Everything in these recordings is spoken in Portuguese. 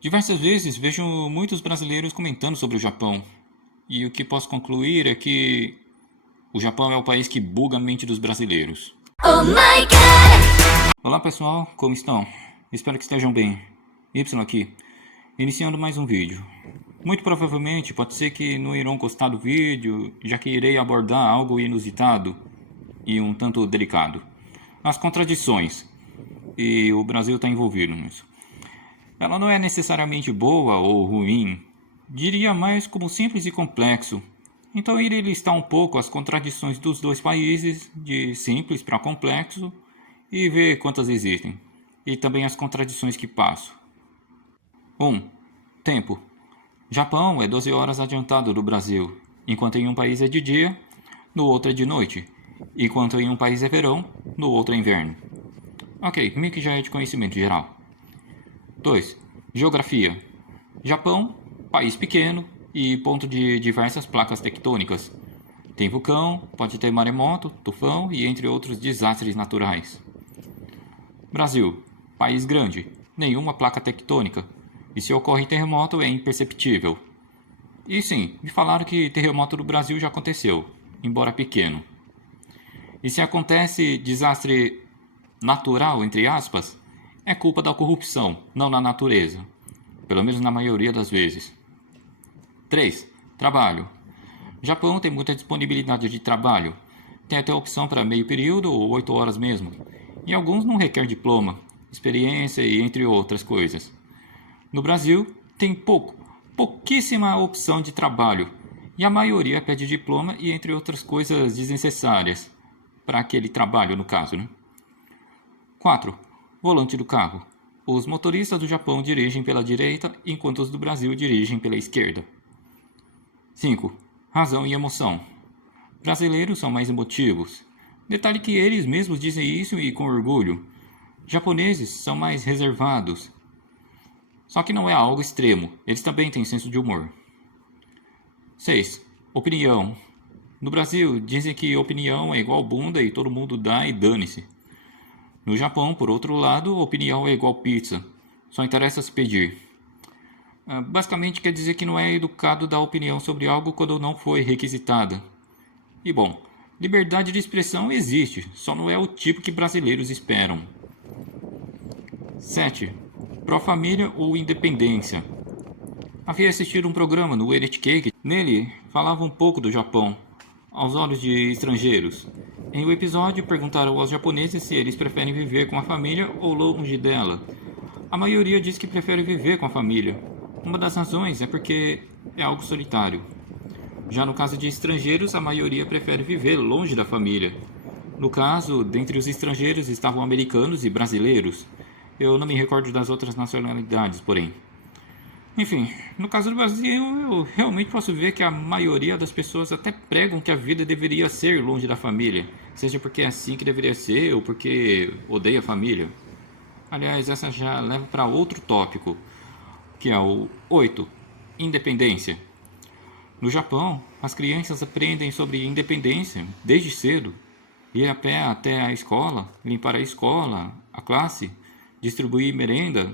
Diversas vezes vejo muitos brasileiros comentando sobre o Japão, e o que posso concluir é que o Japão é o país que buga a mente dos brasileiros. Oh my god! Olá pessoal, como estão? Espero que estejam bem. Y aqui, iniciando mais um vídeo. Muito provavelmente pode ser que não irão gostar do vídeo, já que irei abordar algo inusitado e um tanto delicado. As contradições, e o Brasil está envolvido nisso. Ela não é necessariamente boa ou ruim, diria mais como simples e complexo. Então irei listar um pouco as contradições dos dois países, de simples para complexo, e ver quantas existem, e também as contradições que passo. 1. Tempo. Japão é 12 horas adiantado do Brasil, enquanto em um país é de dia, no outro é de noite, enquanto em um país é verão, no outro é inverno. Ok, meio que já é de conhecimento geral. 2. Geografia. Japão, país pequeno e ponto de diversas placas tectônicas. Tem vulcão, pode ter maremoto, tufão e entre outros desastres naturais. Brasil, país grande, nenhuma placa tectônica. E se ocorre terremoto é imperceptível. E sim, me falaram que terremoto no Brasil já aconteceu, embora pequeno. E se acontece desastre natural, entre aspas, é culpa da corrupção, não da natureza. Pelo menos na maioria das vezes. 3. Trabalho. Japão tem muita disponibilidade de trabalho. Tem até opção para meio período ou 8 horas mesmo. E alguns não requer diploma, experiência e entre outras coisas. No Brasil, tem pouquíssima opção de trabalho. E a maioria pede diploma e entre outras coisas desnecessárias. Para aquele trabalho, no caso, né? 4. Volante do carro. Os motoristas do Japão dirigem pela direita, enquanto os do Brasil dirigem pela esquerda. 5. Razão e emoção. Brasileiros são mais emotivos. Detalhe que eles mesmos dizem isso e com orgulho. Japoneses são mais reservados. Só que não é algo extremo, eles também têm senso de humor. 6. Opinião. No Brasil, dizem que opinião é igual bunda e todo mundo dá e dane-se. No Japão, por outro lado, opinião é igual pizza. Só interessa se pedir. Basicamente quer dizer que não é educado dar opinião sobre algo quando não foi requisitada. E bom, liberdade de expressão existe, só não é o tipo que brasileiros esperam. 7. Pró-família ou independência. Havia assistido um programa no NHK. Nele, falava um pouco do Japão, aos olhos de estrangeiros. Em um episódio, perguntaram aos japoneses se eles preferem viver com a família ou longe dela. A maioria diz que prefere viver com a família. Uma das razões é porque é algo solitário. Já no caso de estrangeiros, a maioria prefere viver longe da família. No caso, dentre os estrangeiros estavam americanos e brasileiros. Eu não me recordo das outras nacionalidades, porém. Enfim, no caso do Brasil, eu realmente posso ver que a maioria das pessoas até pregam que a vida deveria ser longe da família, seja porque é assim que deveria ser ou porque odeia a família. Aliás, essa já leva para outro tópico, que é o 8. Independência. No Japão, as crianças aprendem sobre independência desde cedo. Ir a pé até a escola, limpar a escola, a classe, distribuir merenda.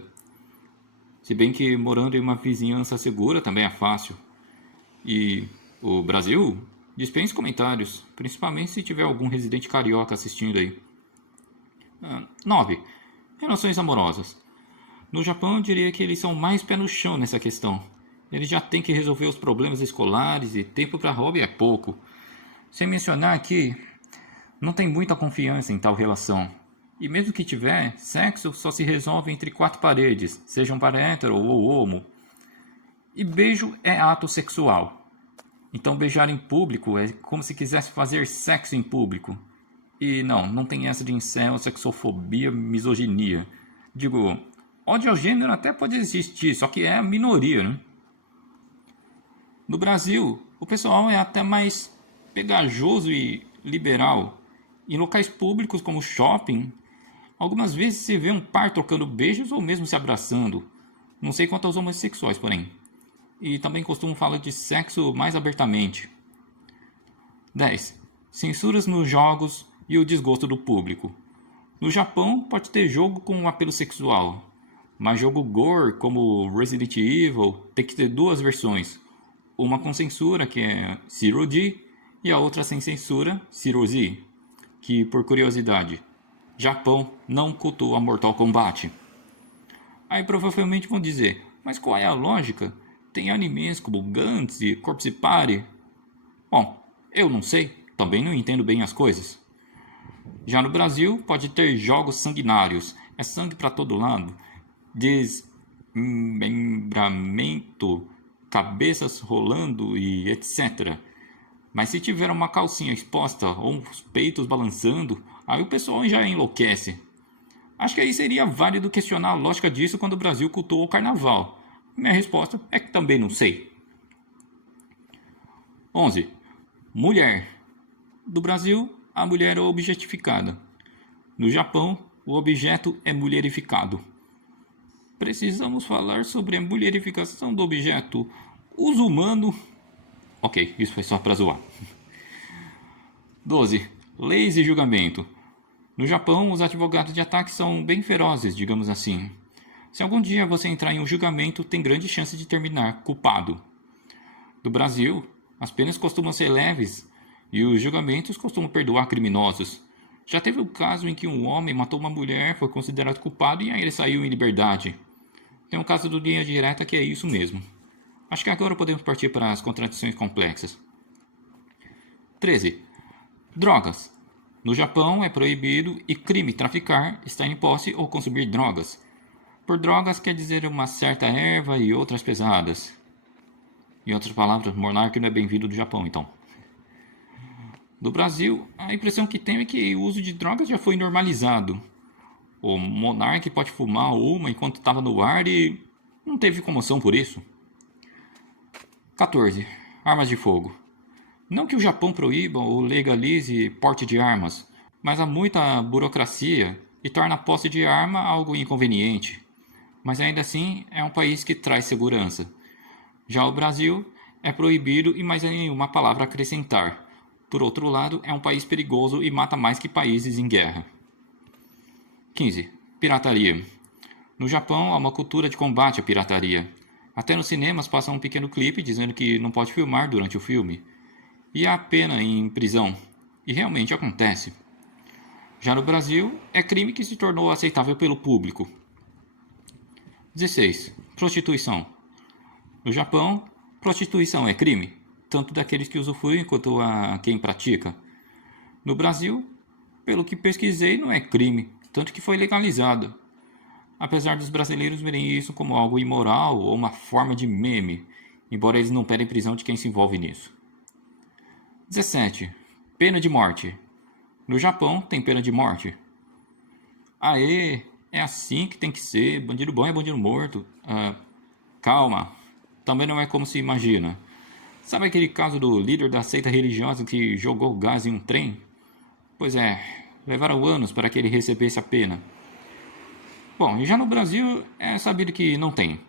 Se bem que morando em uma vizinhança segura também é fácil. E o Brasil dispensa comentários, principalmente se tiver algum residente carioca assistindo aí. 9. Relações amorosas. No Japão, eu diria que eles são mais pé no chão nessa questão. Eles já têm que resolver os problemas escolares e tempo para hobby é pouco. Sem mencionar que não tem muita confiança em tal relação. E mesmo que tiver, sexo só se resolve entre quatro paredes, sejam para hétero ou homo. E beijo é ato sexual. Então beijar em público é como se quisesse fazer sexo em público. E não tem essa de incel, sexofobia, misoginia. Digo, ódio ao gênero até pode existir, só que é a minoria, né? No Brasil, o pessoal é até mais pegajoso e liberal. Em locais públicos como shopping, algumas vezes se vê um par trocando beijos ou mesmo se abraçando. Não sei quanto aos homossexuais, porém. E também costumam falar de sexo mais abertamente. 10. Censuras nos jogos e o desgosto do público. No Japão, pode ter jogo com um apelo sexual. Mas jogo gore, como Resident Evil, tem que ter duas versões. Uma com censura, que é Zero D, e a outra sem censura, Zero Z. Que, por curiosidade, Japão não cultua Mortal Kombat. Aí provavelmente vão dizer, mas qual é a lógica? Tem animes como Gantz e Corpse Party? Bom, eu não sei, também não entendo bem as coisas. Já no Brasil, pode ter jogos sanguinários, é sangue para todo lado, desmembramento, cabeças rolando e etc. Mas se tiver uma calcinha exposta ou os peitos balançando, aí o pessoal já enlouquece. Acho que aí seria válido questionar a lógica disso quando o Brasil cultuou o carnaval. Minha resposta é que também não sei. 11. Mulher. Do Brasil, a mulher é objetificada. No Japão, o objeto é mulherificado. Precisamos falar sobre a mulherificação do objeto. Uso humano. Ok, isso foi só pra zoar. 12. Leis e julgamento. No Japão, os advogados de ataque são bem ferozes, digamos assim. Se algum dia você entrar em um julgamento, tem grande chance de terminar culpado. No Brasil, as penas costumam ser leves e os julgamentos costumam perdoar criminosos. Já teve o caso em que um homem matou uma mulher, foi considerado culpado e aí ele saiu em liberdade. Tem um caso do Linha Direta que é isso mesmo. Acho que agora podemos partir para as contradições complexas. 13. Drogas. No Japão é proibido e crime traficar, estar em posse ou consumir drogas. Por drogas quer dizer uma certa erva e outras pesadas. Em outras palavras, monarca não é bem-vindo do Japão, então. No Brasil, a impressão que tenho é que o uso de drogas já foi normalizado. O monarca pode fumar uma enquanto estava no ar e não teve comoção por isso. 14. Armas de fogo. Não que o Japão proíba ou legalize porte de armas, mas há muita burocracia e torna a posse de arma algo inconveniente. Mas ainda assim é um país que traz segurança. Já o Brasil é proibido e mais nenhuma palavra a acrescentar. Por outro lado, é um país perigoso e mata mais que países em guerra. 15. Pirataria. No Japão há uma cultura de combate à pirataria. Até nos cinemas passa um pequeno clipe dizendo que não pode filmar durante o filme. E há pena em prisão. E realmente acontece. Já no Brasil, é crime que se tornou aceitável pelo público. 16. Prostituição. No Japão, prostituição é crime, tanto daqueles que usufruem quanto a quem pratica. No Brasil, pelo que pesquisei, não é crime, tanto que foi legalizado. Apesar dos brasileiros verem isso como algo imoral ou uma forma de meme, embora eles não pedem prisão de quem se envolve nisso. 17. Pena de morte. No Japão tem pena de morte. Aê, é assim que tem que ser, bandido bom é bandido morto. Calma, também não é como se imagina. Sabe aquele caso do líder da seita religiosa que jogou gás em um trem? Pois é, levaram anos para que ele recebesse a pena. Bom, e já no Brasil é sabido que não tem.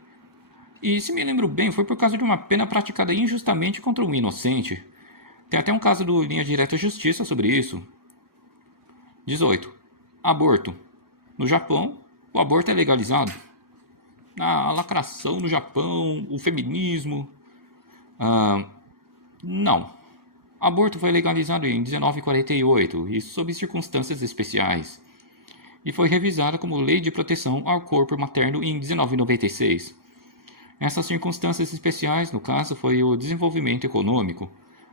E se me lembro bem, foi por causa de uma pena praticada injustamente contra um inocente. Tem até um caso do Linha Direta Justiça sobre isso. 18. Aborto. No Japão, o aborto é legalizado. A lacração no Japão, o feminismo... não. Aborto foi legalizado em 1948 e sob circunstâncias especiais. E foi revisada como Lei de Proteção ao Corpo Materno em 1996. Essas circunstâncias especiais, no caso, foi o desenvolvimento econômico.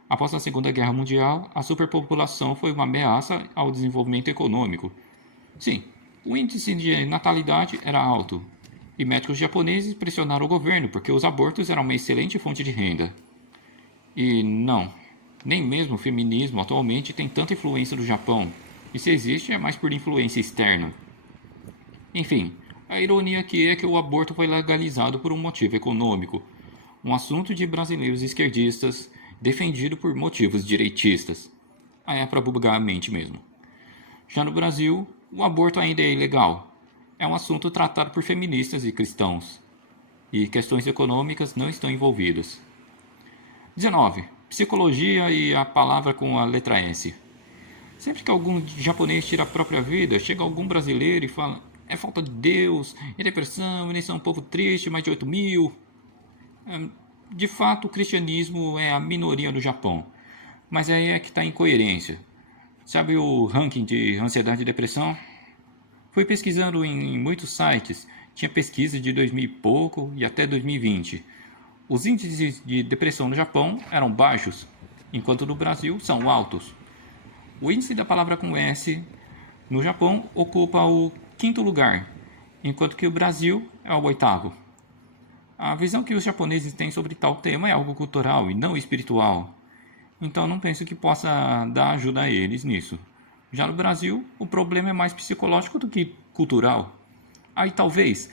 Após a Segunda Guerra Mundial, a superpopulação foi uma ameaça ao desenvolvimento econômico. Sim, o índice de natalidade era alto, e médicos japoneses pressionaram o governo porque os abortos eram uma excelente fonte de renda. E não, nem mesmo o feminismo atualmente tem tanta influência no Japão, e se existe é mais por influência externa. Enfim, a ironia aqui é que o aborto foi legalizado por um motivo econômico, um assunto de brasileiros esquerdistas defendido por motivos direitistas. Aí é para bugar a mente mesmo. Já no Brasil, o aborto ainda é ilegal. É um assunto tratado por feministas e cristãos. E questões econômicas não estão envolvidas. 19. Psicologia e a palavra com a letra S. Sempre que algum japonês tira a própria vida, chega algum brasileiro e fala: é falta de Deus, é depressão, eles são um povo triste, mais de 8 mil. De fato, o cristianismo é a minoria no Japão, mas aí é que está a incoerência. Sabe o ranking de ansiedade e depressão? Fui pesquisando em muitos sites, tinha pesquisa de 2000 e pouco e até 2020. Os índices de depressão no Japão eram baixos, enquanto no Brasil são altos. O índice da palavra com S no Japão ocupa o 5º lugar, enquanto que o Brasil é o 8º. A visão que os japoneses têm sobre tal tema é algo cultural e não espiritual. Então não penso que possa dar ajuda a eles nisso. Já no Brasil, o problema é mais psicológico do que cultural. Aí talvez,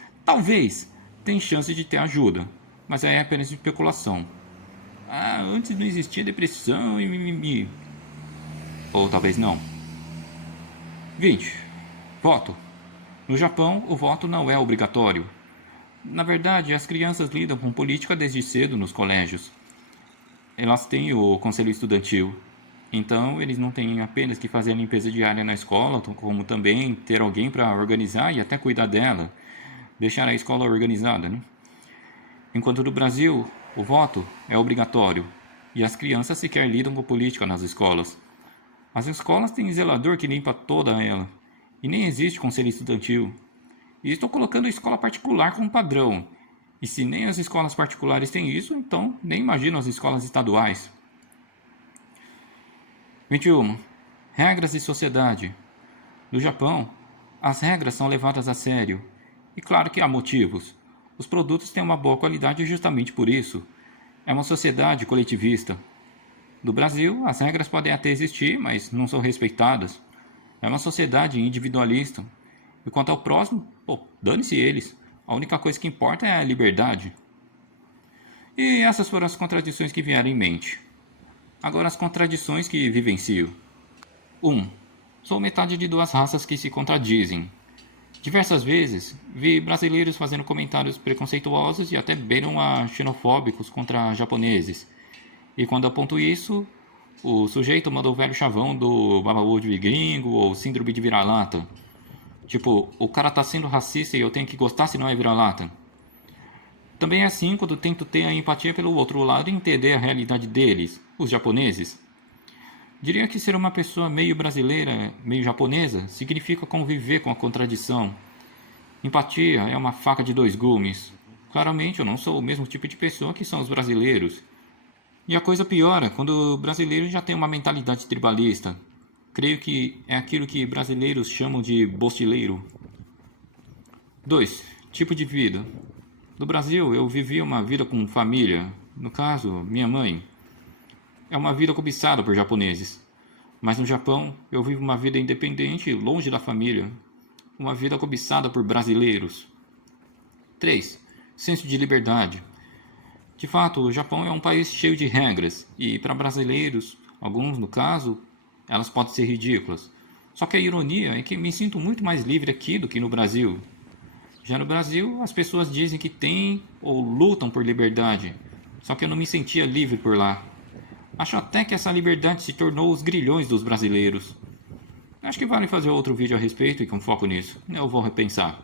tem chance de ter ajuda, mas aí é apenas especulação. Antes não existia depressão e mimimi. Ou talvez não. 20. Voto. No Japão, o voto não é obrigatório. Na verdade, as crianças lidam com política desde cedo nos colégios. Elas têm o conselho estudantil. Então, eles não têm apenas que fazer a limpeza diária na escola, como também ter alguém para organizar e até cuidar dela. Deixar a escola organizada, né? Enquanto no Brasil, o voto é obrigatório. E as crianças sequer lidam com política nas escolas. As escolas têm zelador que limpa toda ela. E nem existe conselho estudantil. E estou colocando a escola particular como padrão. E se nem as escolas particulares têm isso, então nem imagino as escolas estaduais. 21. Regras e sociedade. No Japão, as regras são levadas a sério. E claro que há motivos. Os produtos têm uma boa qualidade justamente por isso. É uma sociedade coletivista. No Brasil, as regras podem até existir, mas não são respeitadas. É uma sociedade individualista. E quanto ao próximo, dane-se eles. A única coisa que importa é a liberdade. E essas foram as contradições que vieram em mente. Agora as contradições que vivencio. 1. Sou metade de 2 raças que se contradizem. Diversas vezes, vi brasileiros fazendo comentários preconceituosos e até beiram a xenofóbicos contra japoneses. E quando aponto isso, o sujeito manda o velho chavão do babaú de gringo ou síndrome de vira-lata. Tipo, o cara tá sendo racista e eu tenho que gostar senão é vira-lata. Também é assim quando tento ter a empatia pelo outro lado e entender a realidade deles, os japoneses. Diria que ser uma pessoa meio brasileira, meio japonesa, significa conviver com a contradição. Empatia é uma faca de 2 gumes. Claramente eu não sou o mesmo tipo de pessoa que são os brasileiros. E a coisa piora quando o brasileiro já tem uma mentalidade tribalista. Creio que é aquilo que brasileiros chamam de bostileiro. 2. Tipo de vida. No Brasil, eu vivi uma vida com família. No caso, minha mãe. É uma vida cobiçada por japoneses. Mas no Japão, eu vivo uma vida independente, longe da família. Uma vida cobiçada por brasileiros. 3. Senso de liberdade. De fato, o Japão é um país cheio de regras. E para brasileiros, alguns no caso, elas podem ser ridículas. Só que a ironia é que me sinto muito mais livre aqui do que no Brasil. Já no Brasil, as pessoas dizem que têm ou lutam por liberdade. Só que eu não me sentia livre por lá. Acho até que essa liberdade se tornou os grilhões dos brasileiros. Acho que vale fazer outro vídeo a respeito e com foco nisso. Eu vou repensar.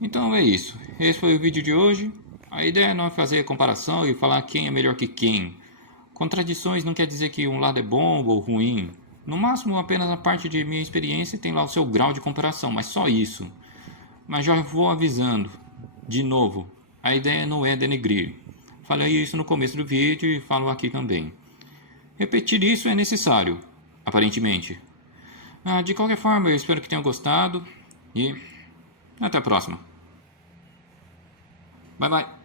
Então é isso. Esse foi o vídeo de hoje. A ideia não é fazer comparação e falar quem é melhor que quem. Contradições não quer dizer que um lado é bom ou ruim. No máximo, apenas a parte de minha experiência tem lá o seu grau de comparação, mas só isso. Mas já vou avisando. De novo, a ideia não é denegrir. Falei isso no começo do vídeo e falo aqui também. Repetir isso é necessário, aparentemente. De qualquer forma, eu espero que tenham gostado e até a próxima. Bye bye.